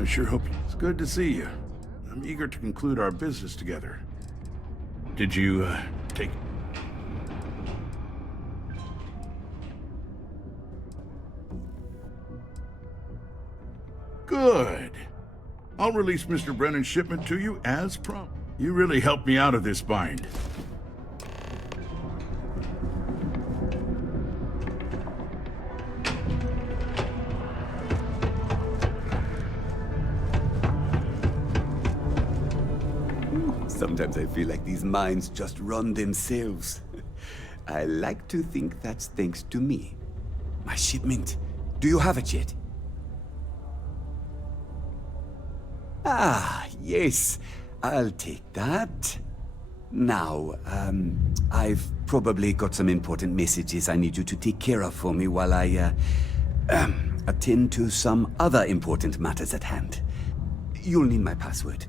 I sure hope it's good to see you. I'm eager to conclude our business together. Did you, take... Good. I'll release Mr. Brennan's shipment to you as promised. You really helped me out of this bind. Sometimes I feel like these mines just run themselves. I like to think that's thanks to me. My shipment. Do you have it yet? Ah, yes. I'll take that. Now, I've probably got some important messages I need you to take care of for me while I, attend to some other important matters at hand. You'll need my password.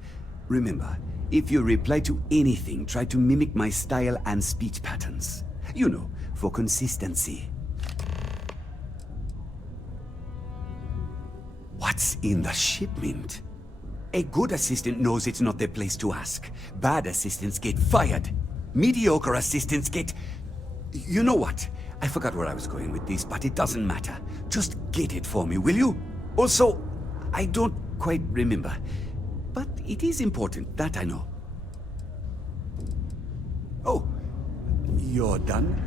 Remember, if you reply to anything, try to mimic my style and speech patterns. You know, for consistency. What's in the shipment? A good assistant knows it's not their place to ask. Bad assistants get fired. Mediocre assistants get... You know what? I forgot where I was going with this, but it doesn't matter. Just get it for me, will you? Also, I don't quite remember. But it is important, that I know. Oh, you're done?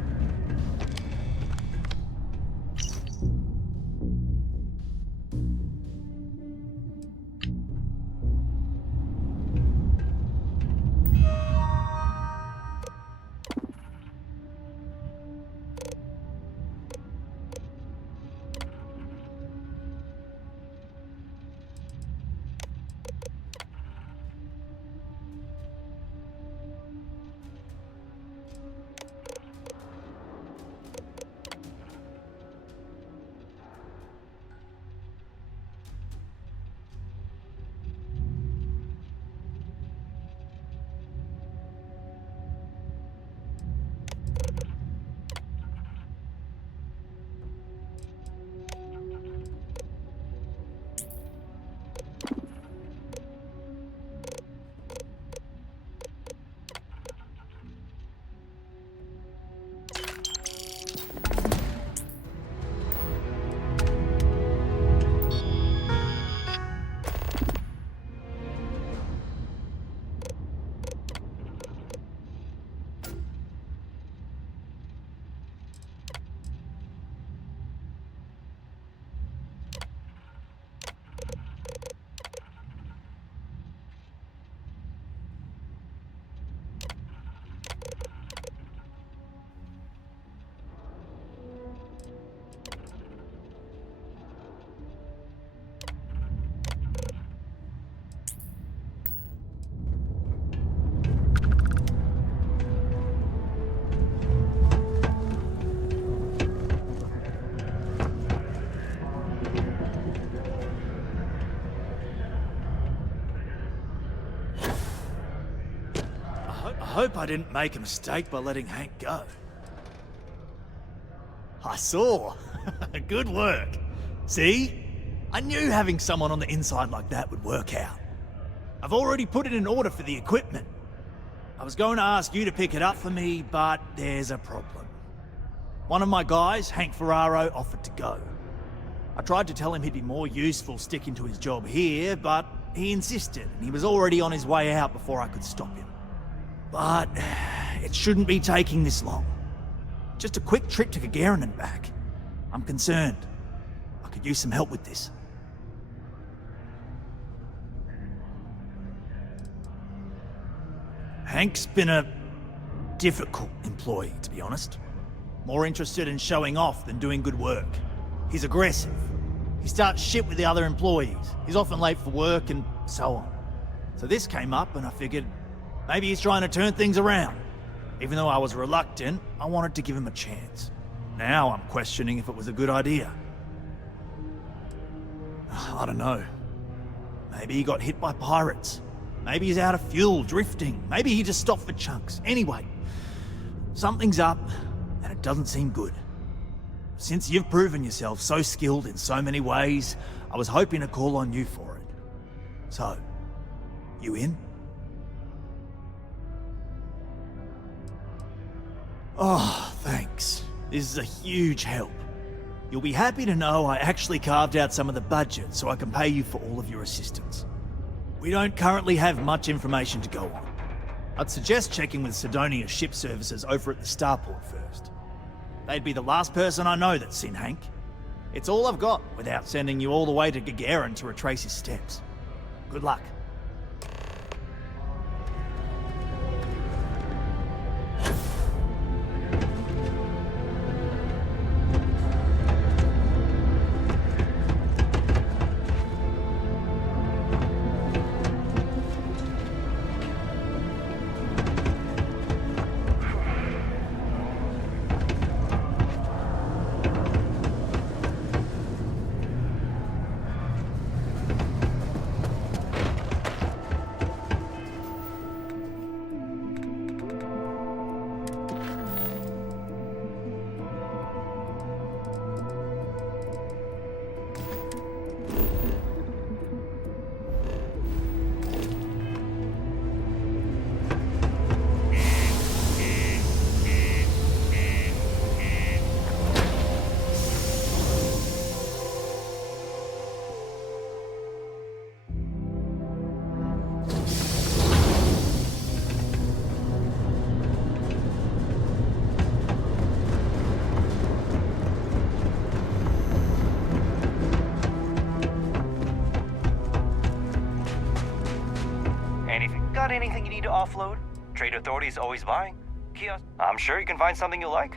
I hope I didn't make a mistake by letting Hank go. I saw. Good work. See? I knew having someone on the inside like that would work out. I've already put it in order for the equipment. I was going to ask you to pick it up for me, but there's a problem. One of my guys, Hank Ferraro, offered to go. I tried to tell him he'd be more useful sticking to his job here, but he insisted, and he was already on his way out before I could stop him. But it shouldn't be taking this long. Just a quick trip to Gagarin and back. I'm concerned. I could use some help with this. Hank's been a difficult employee, to be honest. More interested in showing off than doing good work. He's aggressive. He starts shit with the other employees. He's often late for work and so on. So this came up and I figured maybe he's trying to turn things around. Even though I was reluctant, I wanted to give him a chance. Now I'm questioning if it was a good idea. I don't know. Maybe he got hit by pirates. Maybe he's out of fuel, drifting. Maybe he just stopped for chunks. Anyway, something's up, and it doesn't seem good. Since you've proven yourself so skilled in so many ways, I was hoping to call on you for it. So, you in? Oh, thanks. This is a huge help. You'll be happy to know I actually carved out some of the budget so I can pay you for all of your assistance. We don't currently have much information to go on. I'd suggest checking with Sidonia's ship services over at the starport first. They'd be the last person I know that's seen Hank. It's all I've got without sending you all the way to Gagarin to retrace his steps. Good luck. Got anything you need to offload? Trade Authority is always buying. Kiosk. I'm sure you can find something you like.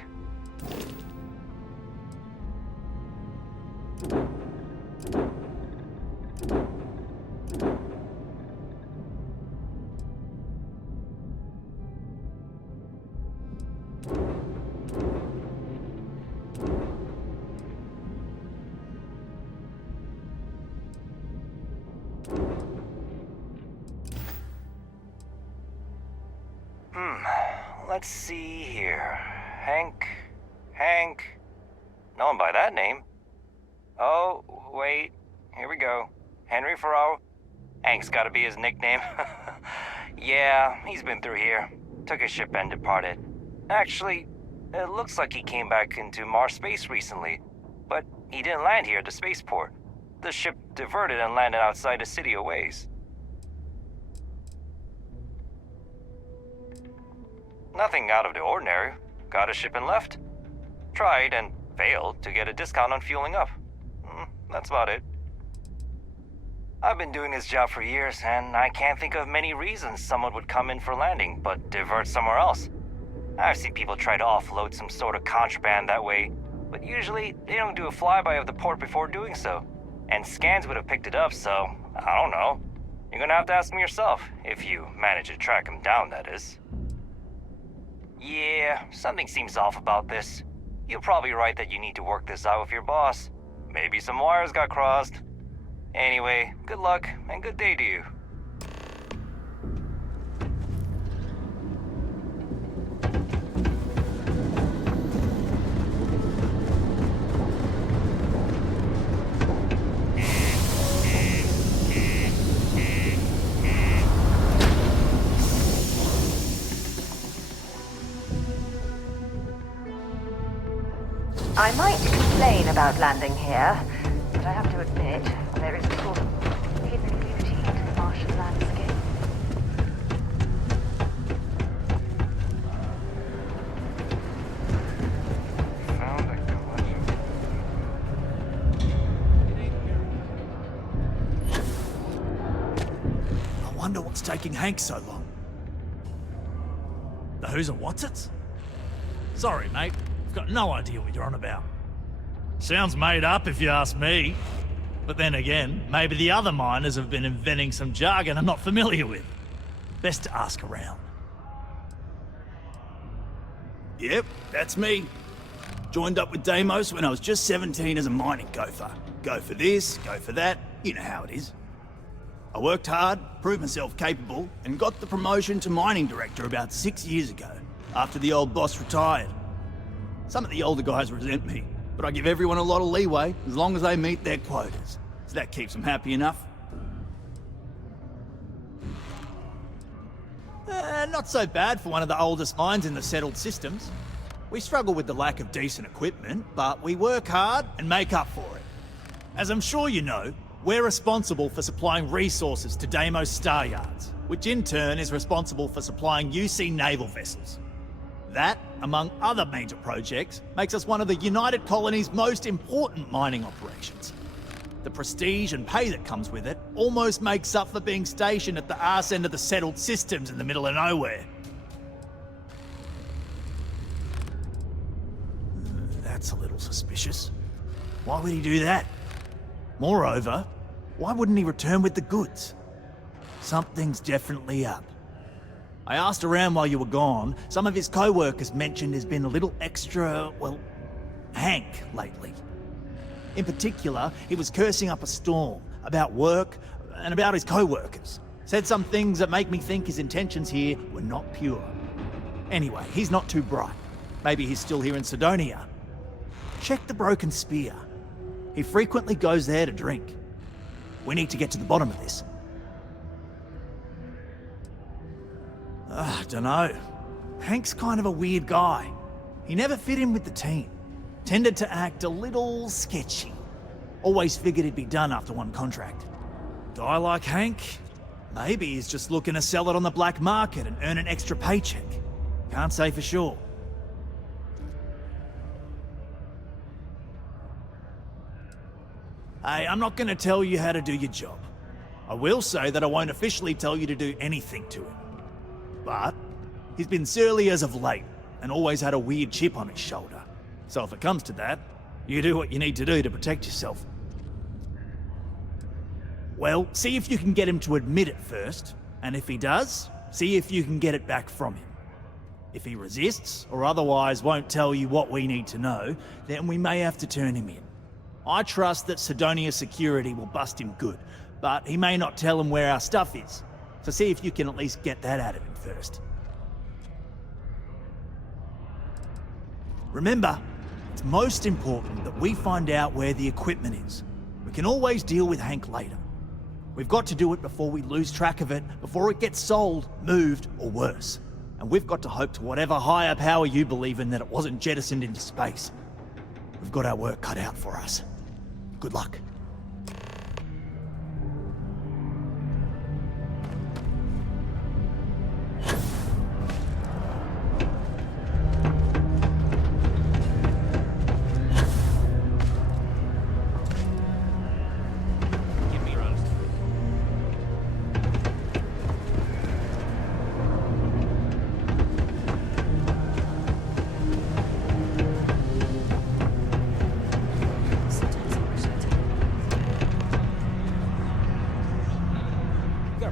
Let's see here. Hank. No one by that name. Oh, wait. Here we go. Henry Farrow. Hank's gotta be his nickname. Yeah, he's been through here. Took his ship and departed. Actually, it looks like he came back into Mars space recently. But he didn't land here at the spaceport. The ship diverted and landed outside the city a ways. Nothing out of the ordinary. Got a ship and left. Tried and failed to get a discount on fueling up. That's about it. I've been doing this job for years, and I can't think of many reasons someone would come in for landing, but divert somewhere else. I've seen people try to offload some sort of contraband that way, but usually they don't do a flyby of the port before doing so. And scans would have picked it up, so I don't know. You're gonna have to ask them yourself, if you manage to track him down, that is. Yeah, something seems off about this. You're probably right that you need to work this out with your boss. Maybe some wires got crossed. Anyway, good luck and good day to you. I might complain about landing here, but I have to admit, there is a sort of hidden beauty to the Martian landscape. Found a collection. I wonder what's taking Hank so long. The who's and what's it's? Sorry, mate. Got no idea what you're on about. Sounds made up if you ask me. But then again, maybe the other miners have been inventing some jargon I'm not familiar with. Best to ask around. Yep, that's me. Joined up with Deimos when I was just 17 as a mining gopher. Go for this, go for that, you know how it is. I worked hard, proved myself capable, and got the promotion to mining director about 6 years ago, after the old boss retired. Some of the older guys resent me, but I give everyone a lot of leeway as long as they meet their quotas. So that keeps them happy enough. Not so bad for one of the oldest mines in the settled systems. We struggle with the lack of decent equipment, but we work hard and make up for it. As I'm sure you know, we're responsible for supplying resources to Deimos Star Yards, which in turn is responsible for supplying UC naval vessels. That, among other major projects, makes us one of the United Colony's most important mining operations. The prestige and pay that comes with it almost makes up for being stationed at the arse end of the settled systems in the middle of nowhere. That's a little suspicious. Why would he do that? Moreover, why wouldn't he return with the goods? Something's definitely up. I asked around while you were gone. Some of his co-workers mentioned there's been a little extra, well, Hank lately. In particular, he was cursing up a storm about work and about his co-workers. Said some things that make me think his intentions here were not pure. Anyway, he's not too bright. Maybe he's still here in Sidonia. Check the Broken Spear. He frequently goes there to drink. We need to get to the bottom of this. Dunno. Hank's kind of a weird guy. He never fit in with the team. Tended to act a little sketchy. Always figured he'd be done after one contract. Guy like Hank? Maybe he's just looking to sell it on the black market and earn an extra paycheck. Can't say for sure. Hey, I'm not going to tell you how to do your job. I will say that I won't officially tell you to do anything to him. But he's been surly as of late and always had a weird chip on his shoulder. So if it comes to that, you do what you need to do to protect yourself. Well, see if you can get him to admit it first, and if he does, see if you can get it back from him. If he resists, or otherwise won't tell you what we need to know, then we may have to turn him in. I trust that Sidonia security will bust him good, but he may not tell him where our stuff is. So see if you can at least get that out of him first. Remember, it's most important that we find out where the equipment is. We can always deal with Hank later. We've got to do it before we lose track of it, before it gets sold, moved, or worse. And we've got to hope to whatever higher power you believe in that it wasn't jettisoned into space. We've got our work cut out for us. Good luck.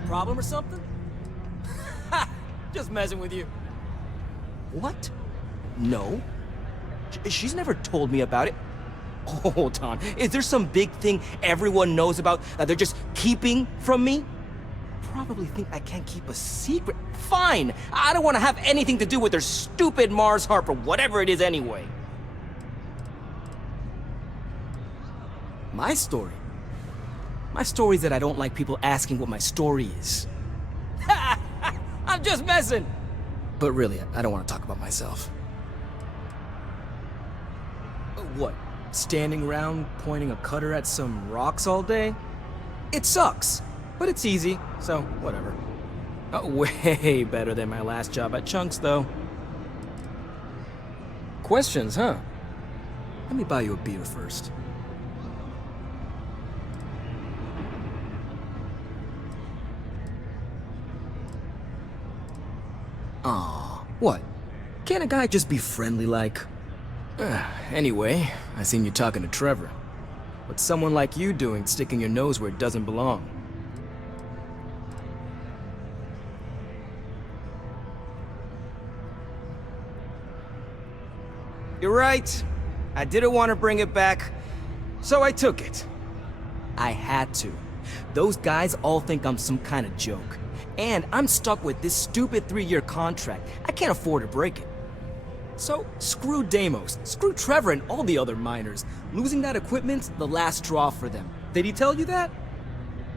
Problem or something? Ha! Just messing with you. What? No. She's never told me about it. Hold on. Is there some big thing everyone knows about that they're just keeping from me? Probably think I can't keep a secret. Fine. I don't want to have anything to do with their stupid Mars harp or whatever it is anyway. My story? My story is that I don't like people asking what my story is. I'm just messing! But really, I don't want to talk about myself. What? Standing around pointing a cutter at some rocks all day? It sucks, but it's easy, so whatever. Way better than my last job at Chunks, though. Questions, huh? Let me buy you a beer first. Aw, what? Can't a guy just be friendly like? Anyway, I seen you talking to Trevor. What's someone like you doing sticking your nose where it doesn't belong? You're right. I didn't want to bring it back, so I took it. I had to. Those guys all think I'm some kind of joke. And I'm stuck with this stupid 3-year contract. I can't afford to break it. So, screw Deimos, screw Trevor and all the other miners. Losing that equipment's the last straw for them. Did he tell you that?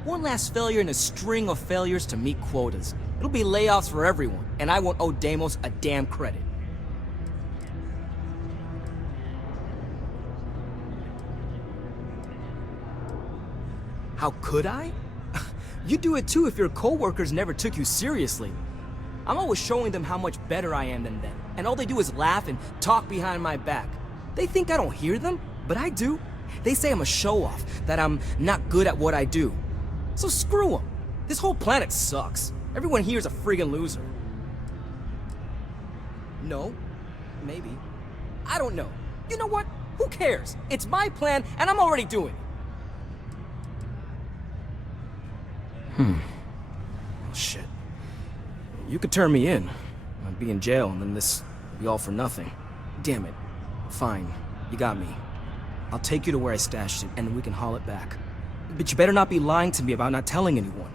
One last failure in a string of failures to meet quotas. It'll be layoffs for everyone. and I won't owe Deimos a damn credit. How could I? You'd do it too if your coworkers never took you seriously. I'm always showing them how much better I am than them, and all they do is laugh and talk behind my back. They think I don't hear them, but I do. They say I'm a show-off, that I'm not good at what I do. So screw them. This whole planet sucks. Everyone here is a friggin' loser. No. Maybe. I don't know. You know what? Who cares? It's my plan, and I'm already doing it. Oh, shit. You could turn me in. I'd be in jail, and then this would be all for nothing. Damn it. Fine. You got me. I'll take you to where I stashed it, and then we can haul it back. But you better not be lying to me about not telling anyone.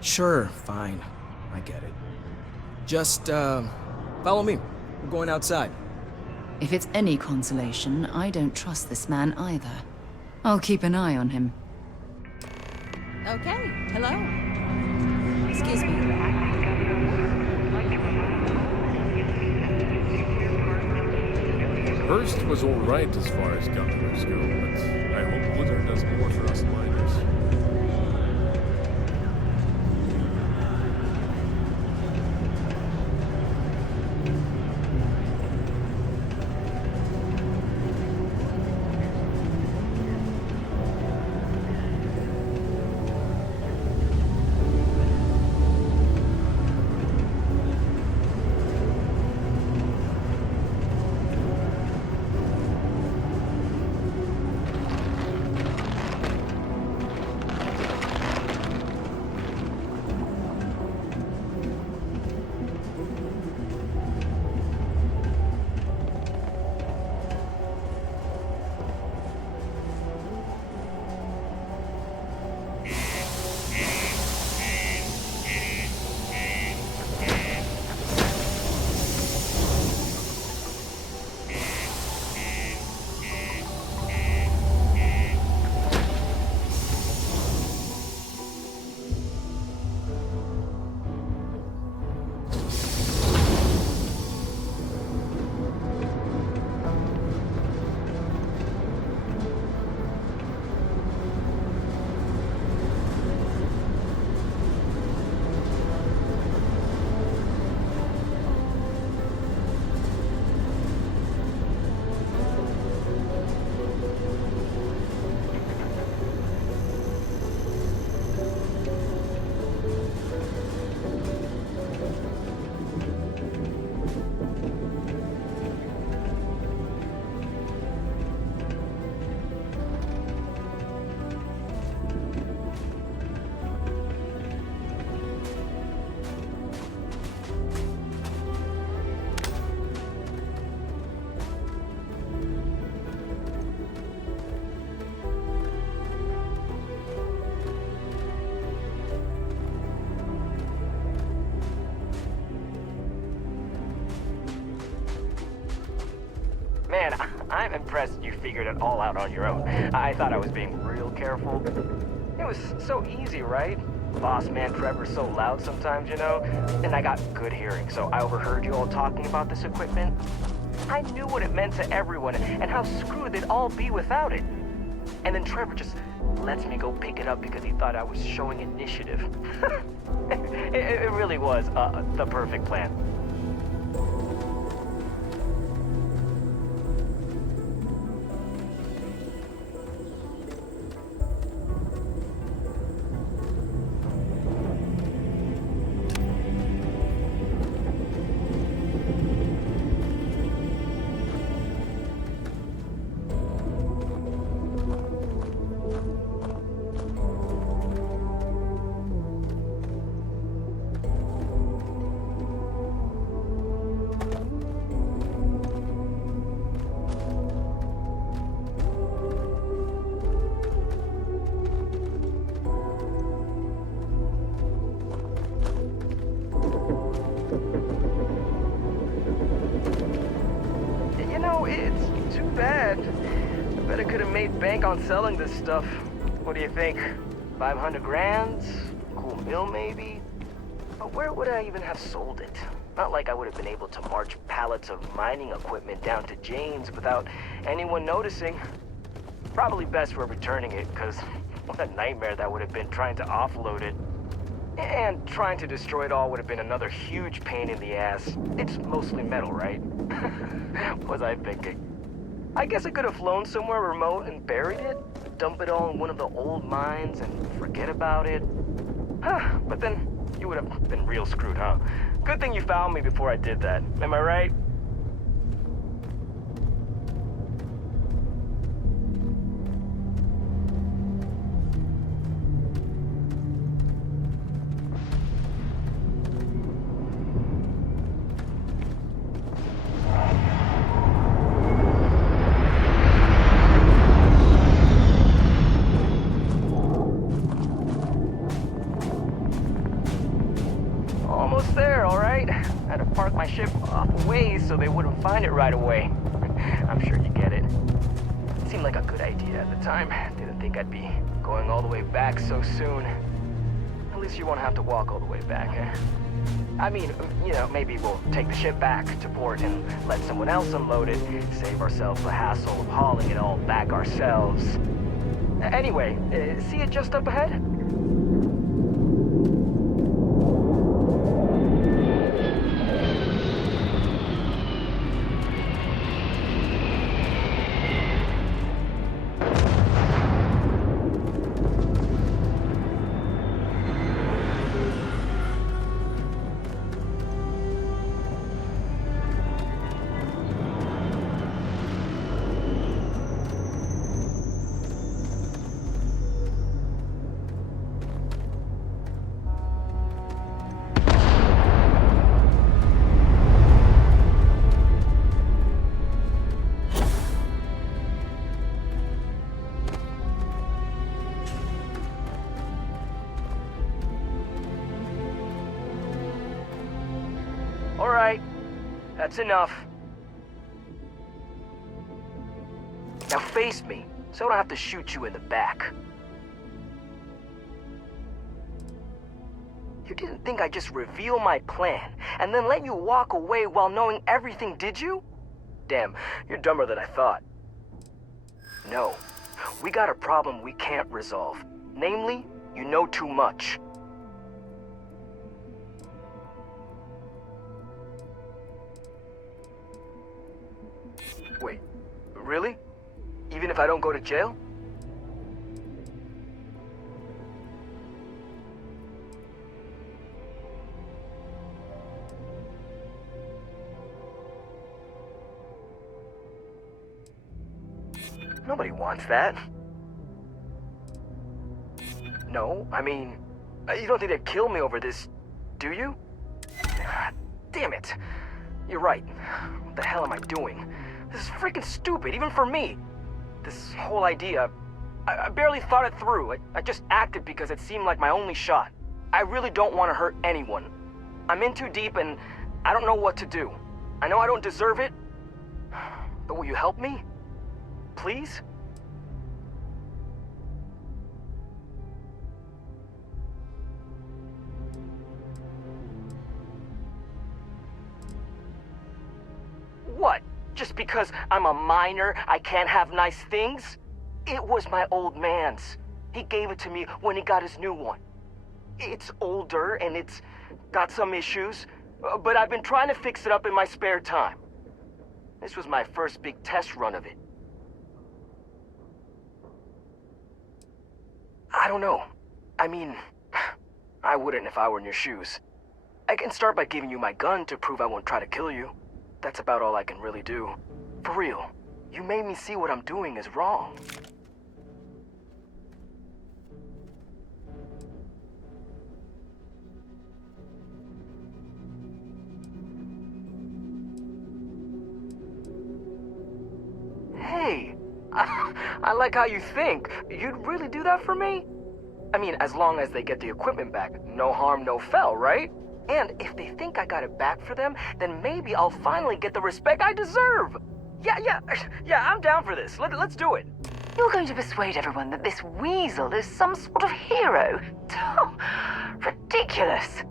Sure, fine. I get it. Just, follow me. We're going outside. If it's any consolation, I don't trust this man either. I'll keep an eye on him. Okay, hello. Excuse me. Hurst was alright as far as governors go, but I hope Woodard does more for us miners. Man, I'm impressed you figured it all out on your own. I thought I was being real careful. It was so easy, right? Boss man Trevor's so loud sometimes, you know? And I got good hearing, so I overheard you all talking about this equipment. I knew what it meant to everyone and how screwed they'd all be without it. And then Trevor just lets me go pick it up because he thought I was showing initiative. It really was the perfect plan. It's too bad. I bet I could have made bank on selling this stuff. What do you think? 500 grand? Cool meal maybe? But where would I even have sold it? Not like I would have been able to march pallets of mining equipment down to Jane's without anyone noticing. Probably best we're returning it, because what a nightmare that would have been trying to offload it. And trying to destroy it all would have been another huge pain in the ass. It's mostly metal, right? Was I thinking? I guess I could have flown somewhere remote and buried it, dump it all in one of the old mines and forget about it. Huh, but then you would have been real screwed, huh? Good thing you found me before I did that. Am I right? Almost there, all right? Had to park my ship off a ways so they wouldn't find it right away. I'm sure you get it. Seemed like a good idea at the time. Didn't think I'd be going all the way back so soon. At least you won't have to walk all the way back, eh? I mean, you know, maybe we'll take the ship back to port and let someone else unload it, save ourselves the hassle of hauling it all back ourselves. Anyway, see it just up ahead? All right, that's enough. Now face me, so I don't have to shoot you in the back. You didn't think I'd just reveal my plan, and then let you walk away while knowing everything, did you? Damn, you're dumber than I thought. No, we got a problem we can't resolve. Namely, you know too much. Wait, really? Even if I don't go to jail? Nobody wants that. No, I mean, you don't think they'd kill me over this, do you? Damn it. You're right. What the hell am I doing? This is freaking stupid, even for me. This whole idea, I barely thought it through. I just acted because it seemed like my only shot. I really don't want to hurt anyone. I'm in too deep and I don't know what to do. I know I don't deserve it, but will you help me? Please? What? Just because I'm a minor, I can't have nice things? It was my old man's. He gave it to me when he got his new one. It's older and it's got some issues, but I've been trying to fix it up in my spare time. This was my first big test run of it. I don't know. I mean, I wouldn't if I were in your shoes. I can start by giving you my gun to prove I won't try to kill you. That's about all I can really do. For real, you made me see what I'm doing is wrong. Hey, I like how you think. You'd really do that for me? I mean, as long as they get the equipment back, no harm, no foul, right? And if they think I got it back for them, then maybe I'll finally get the respect I deserve. Yeah, I'm down for this. Let's do it. You're going to persuade everyone that this weasel is some sort of hero. Oh, ridiculous.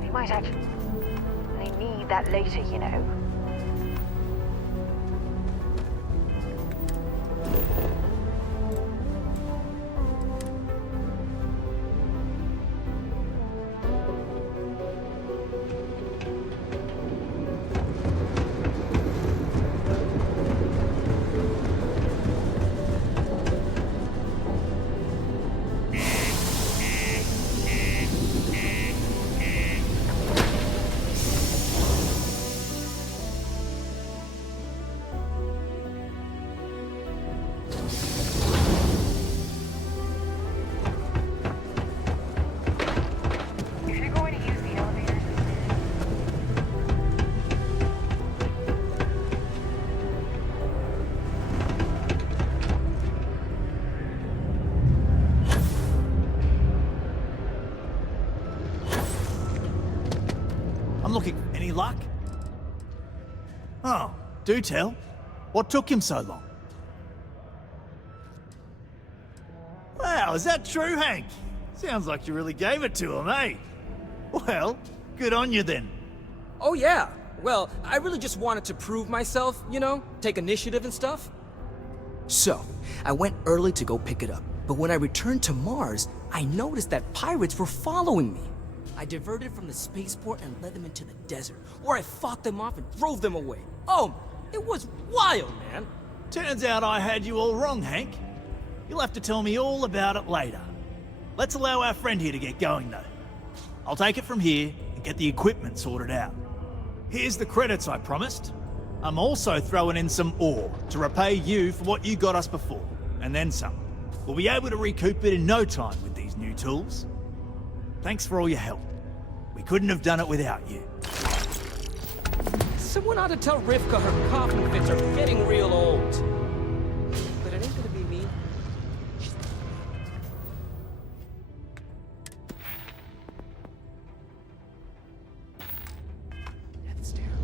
We might actually need that later, you know. I'm looking. Any luck? Oh, do tell. What took him so long? Wow, is that true, Hank? Sounds like you really gave it to him, eh? Well, good on you then. Oh yeah. Well, I really just wanted to prove myself, you know, take initiative and stuff. So, I went early to go pick it up, but when I returned to Mars, I noticed that pirates were following me. I diverted from the spaceport and led them into the desert, where I fought them off and drove them away. Oh, it was wild, man. Turns out I had you all wrong, Hank. You'll have to tell me all about it later. Let's allow our friend here to get going, though. I'll take it from here and get the equipment sorted out. Here's the credits I promised. I'm also throwing in some ore to repay you for what you got us before, and then some. We'll be able to recoup it in no time with these new tools. Thanks for all your help. We couldn't have done it without you. Someone ought to tell Rivka her coughing fits are getting real old. But it ain't gonna be me. That's terrible.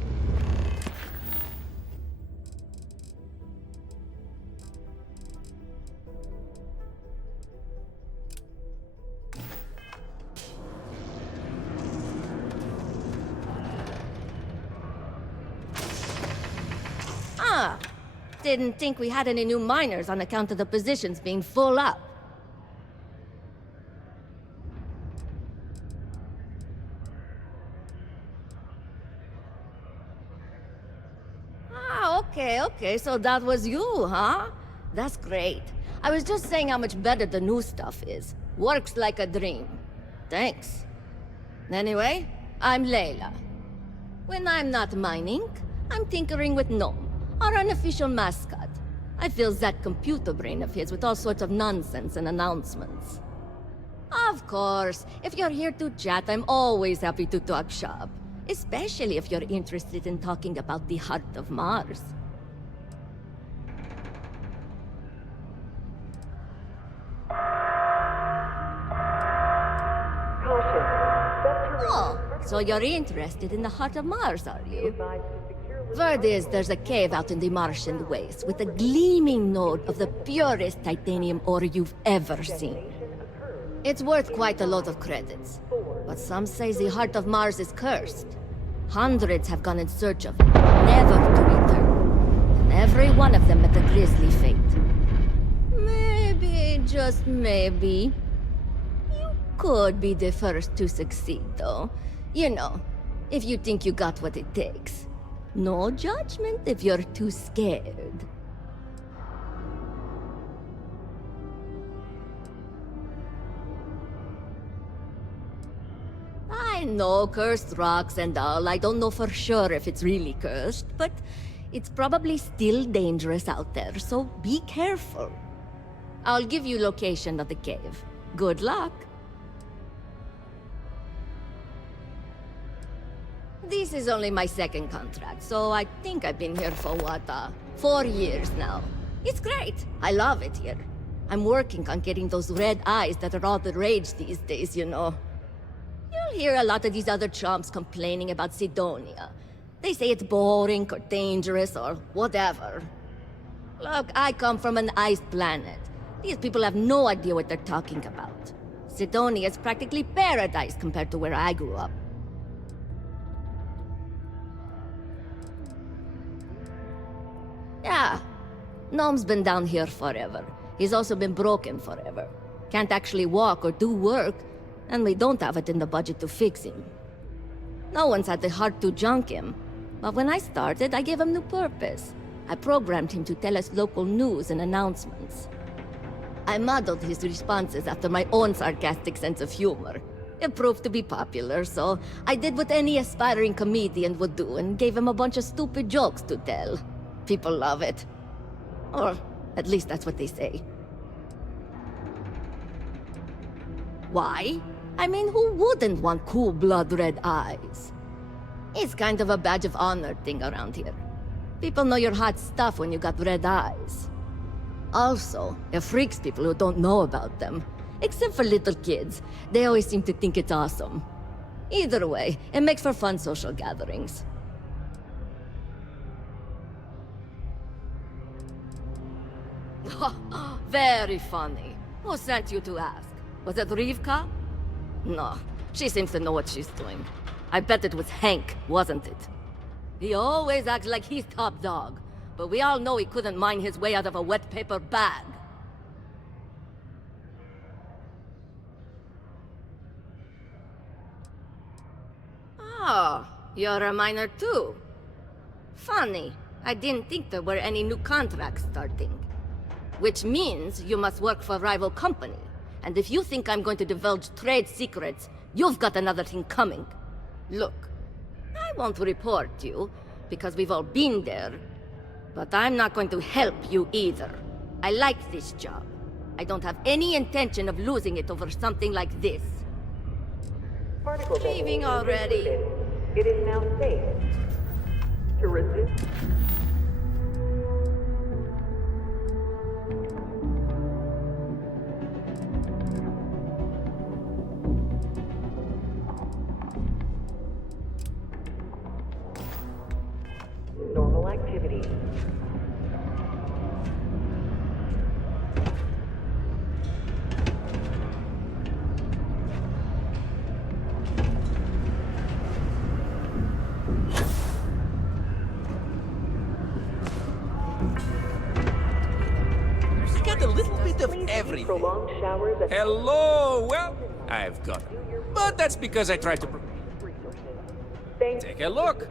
Ah, didn't think we had any new miners on account of the positions being full up. Ah, okay, so that was you, huh? That's great. I was just saying how much better the new stuff is. Works like a dream. Thanks. Anyway, I'm Layla. When I'm not mining, I'm tinkering with Gnome, our unofficial mascot. I fill that computer brain of his with all sorts of nonsense and announcements. Of course, if you're here to chat, I'm always happy to talk shop. Especially if you're interested in talking about the heart of Mars. Oh, so you're interested in the heart of Mars, are you? Word is there's a cave out in the Martian waste with a gleaming node of the purest titanium ore you've ever seen. It's worth quite a lot of credits, but some say the heart of Mars is cursed. Hundreds have gone in search of it, never to return. And every one of them met a grisly fate. Maybe, just maybe, you could be the first to succeed, though. You know, if you think you got what it takes. No judgment if you're too scared. I know cursed rocks and all. I don't know for sure if it's really cursed, but it's probably still dangerous out there, so be careful. I'll give you location of the cave. Good luck. This is only my second contract, so I think I've been here for 4 years now. It's great. I love it here. I'm working on getting those red eyes that are all the rage these days, you know. You'll hear a lot of these other chumps complaining about Sidonia. They say it's boring or dangerous or whatever. Look, I come from an ice planet. These people have no idea what they're talking about. Sidonia is practically paradise compared to where I grew up. Yeah, Gnome's been down here forever. He's also been broken forever. Can't actually walk or do work, and we don't have it in the budget to fix him. No one's had the heart to junk him, but when I started, I gave him new purpose. I programmed him to tell us local news and announcements. I modeled his responses after my own sarcastic sense of humor. It proved to be popular, so I did what any aspiring comedian would do and gave him a bunch of stupid jokes to tell. People love it. Or at least that's what they say. Why? I mean, who wouldn't want cool blood red eyes? It's kind of a badge of honor thing around here. People know you're hot stuff when you got red eyes. Also, it freaks people who don't know about them. Except for little kids. They always seem to think it's awesome. Either way, it makes for fun social gatherings. Very funny. Who sent you to ask? Was it Rivka? No, she seems to know what she's doing. I bet it was Hank, wasn't it? He always acts like he's top dog, but we all know he couldn't mine his way out of a wet paper bag. Oh, you're a miner too. Funny, I didn't think there were any new contracts starting. Which means you must work for a rival company. And if you think I'm going to divulge trade secrets, you've got another thing coming. Look, I won't report you, because we've all been there. But I'm not going to help you either. I like this job. I don't have any intention of losing it over something like this. Leaving already. It is now safe to resume. Normal activity. It's got a little bit of everything. Prolonged showers and Hello, well, I've got it. But that's because I tried to... Take a look.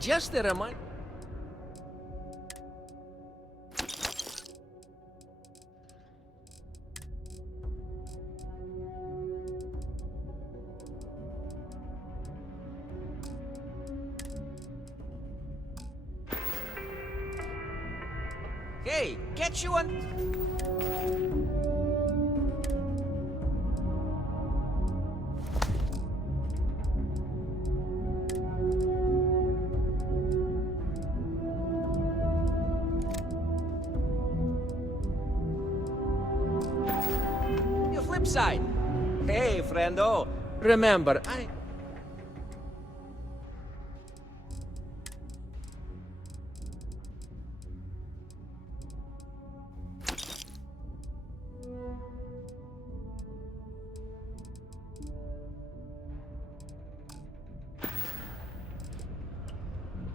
Just a reminder. Hey, get you on. Your flip side. Hey, friendo. Remember, I.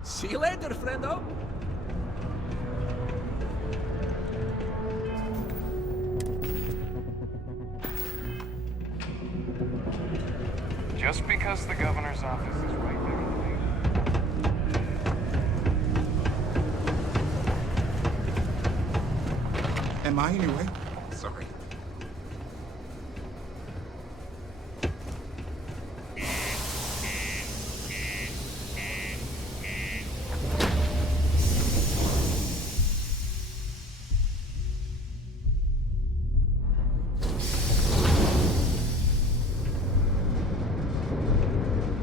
See you later, friendo. Just because the governor's office is right there in the lane. Am I anyway? Sorry.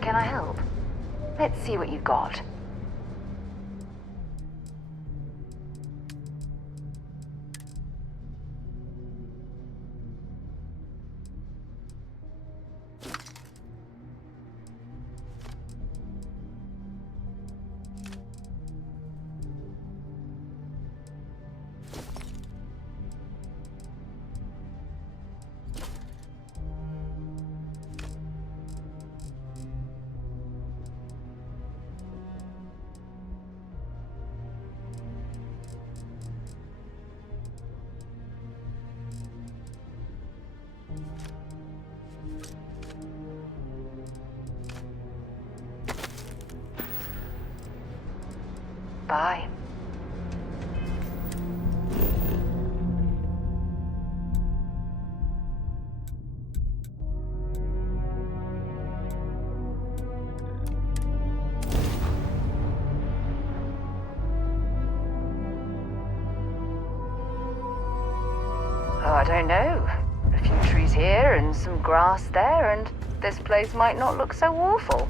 Can I help? Let's see what you've got. Bye. Oh, I don't know. A few trees here and some grass there, and this place might not look so awful.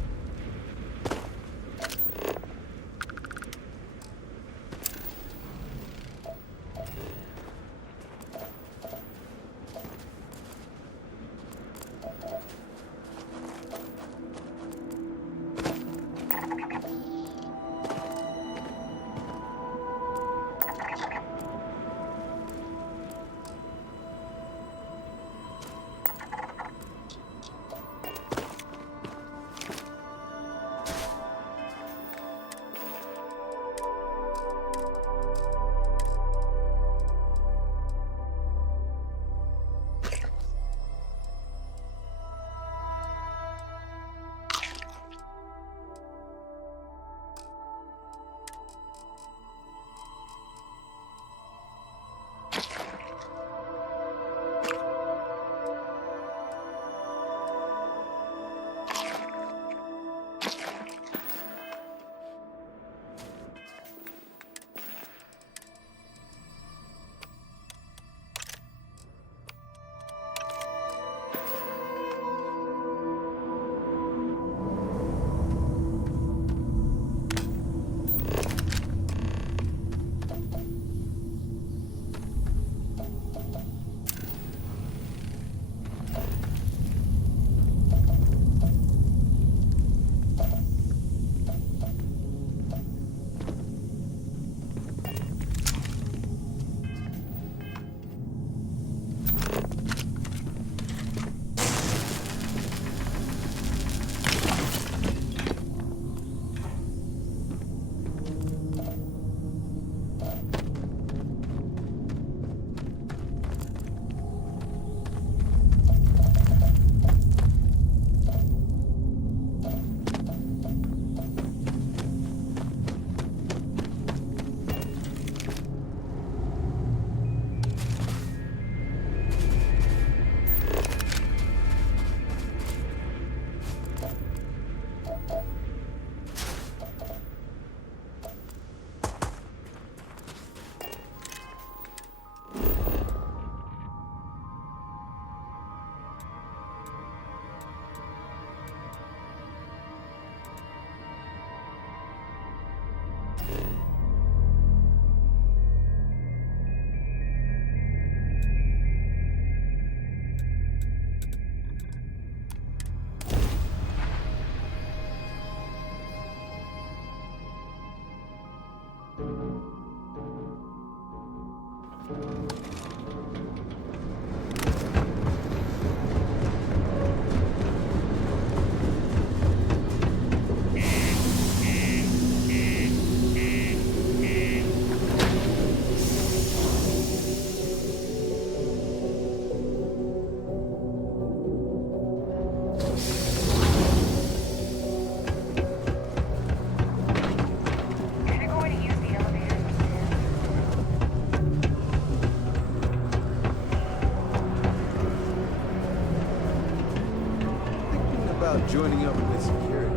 about joining up with the security?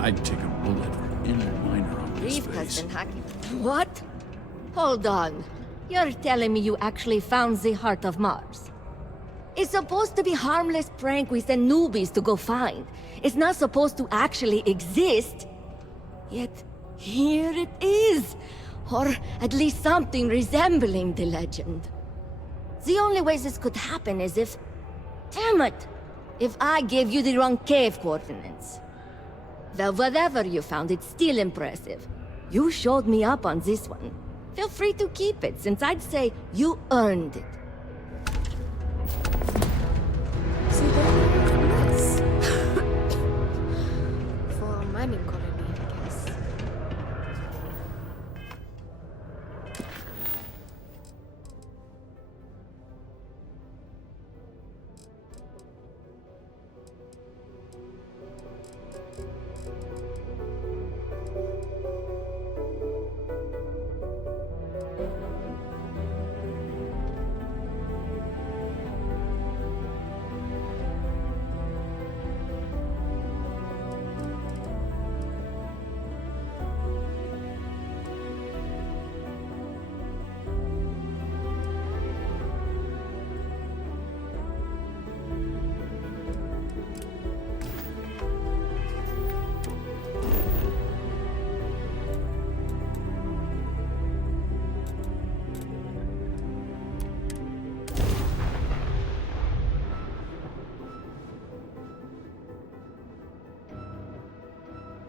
I'd take a bullet for any miner on this Reef has base. been hacking. What? Hold on. You're telling me you actually found the heart of Mars? It's supposed to be harmless prank we send newbies to go find. It's not supposed to actually exist. Yet, here it is. Or at least something resembling the legend. The only way this could happen is if... Damn it! If I gave you the wrong cave coordinates. Well, whatever you found, it's still impressive. You showed me up on this one. Feel free to keep it, since I'd say you earned it. So then, nice. For a mining colony, I guess.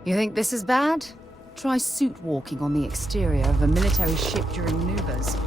You think this is bad? Try suit walking on the exterior of a military ship during maneuvers.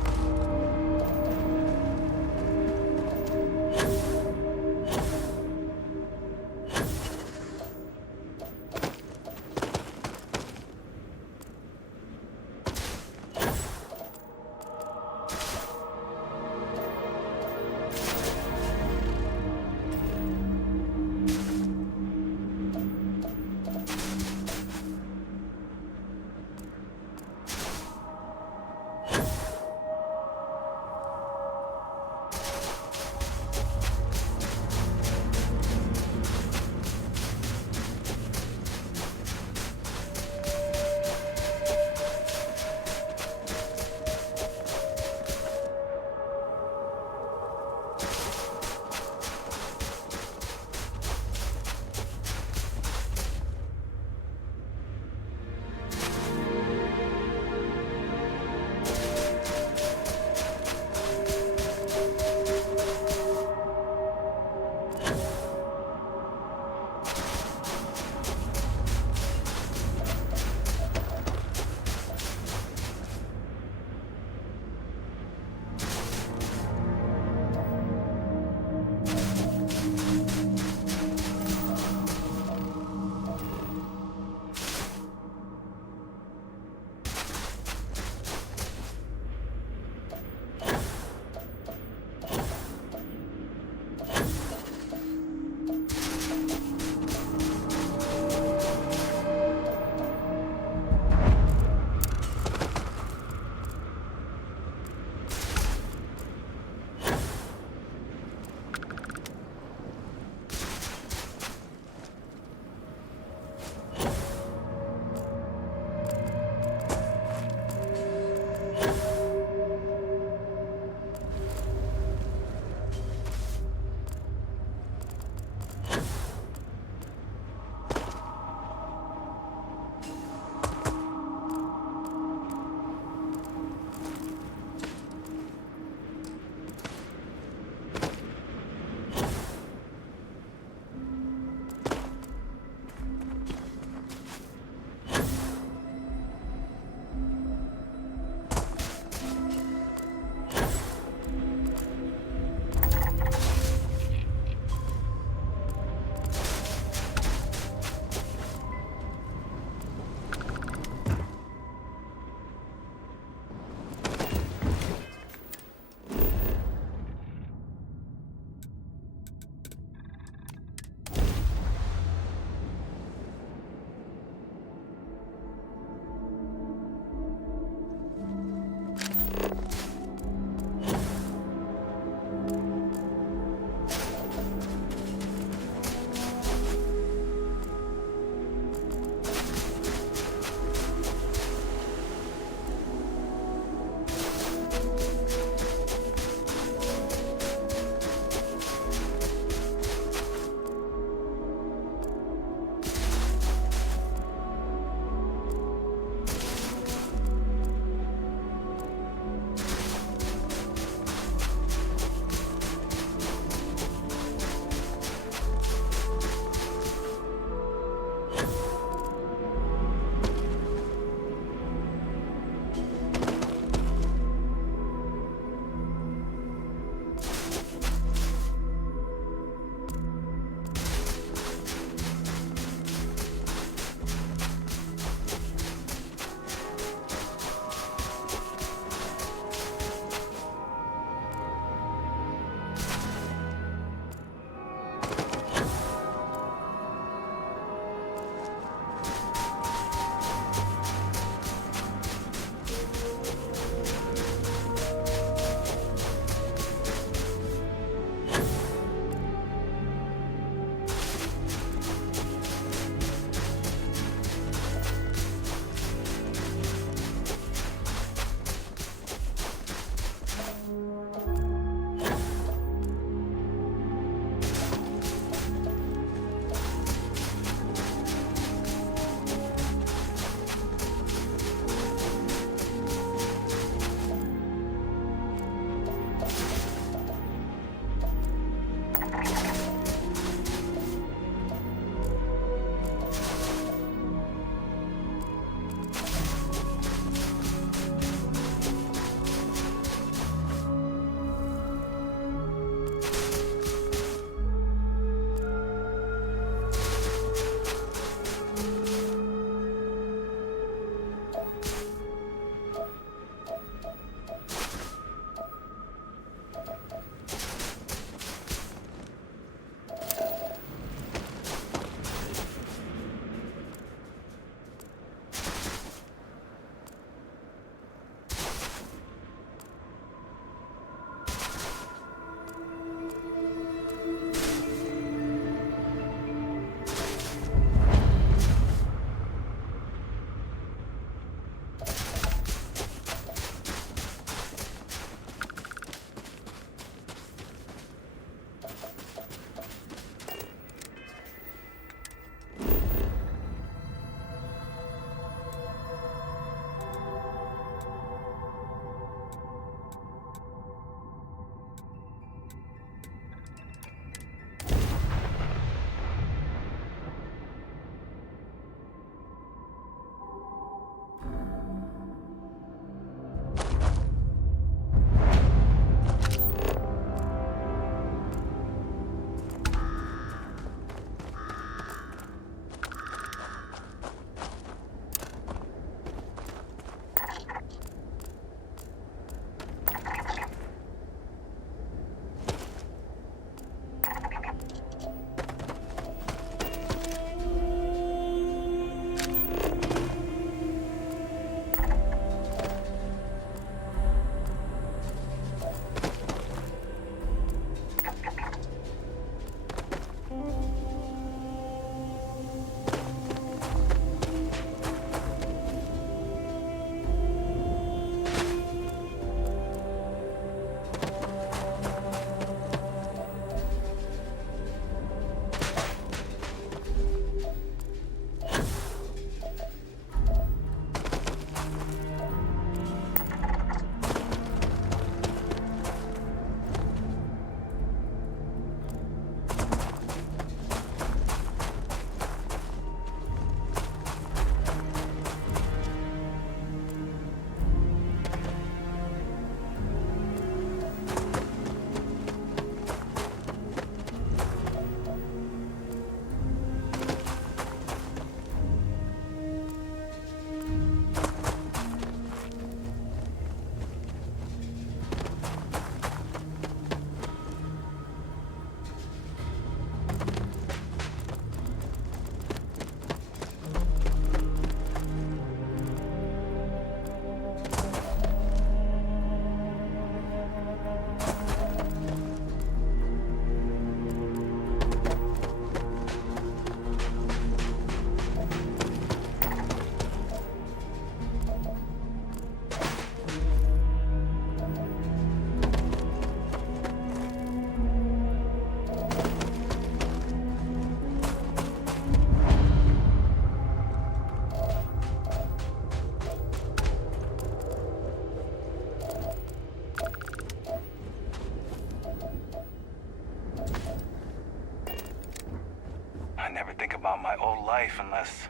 never think about my old life unless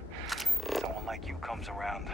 someone like you comes around.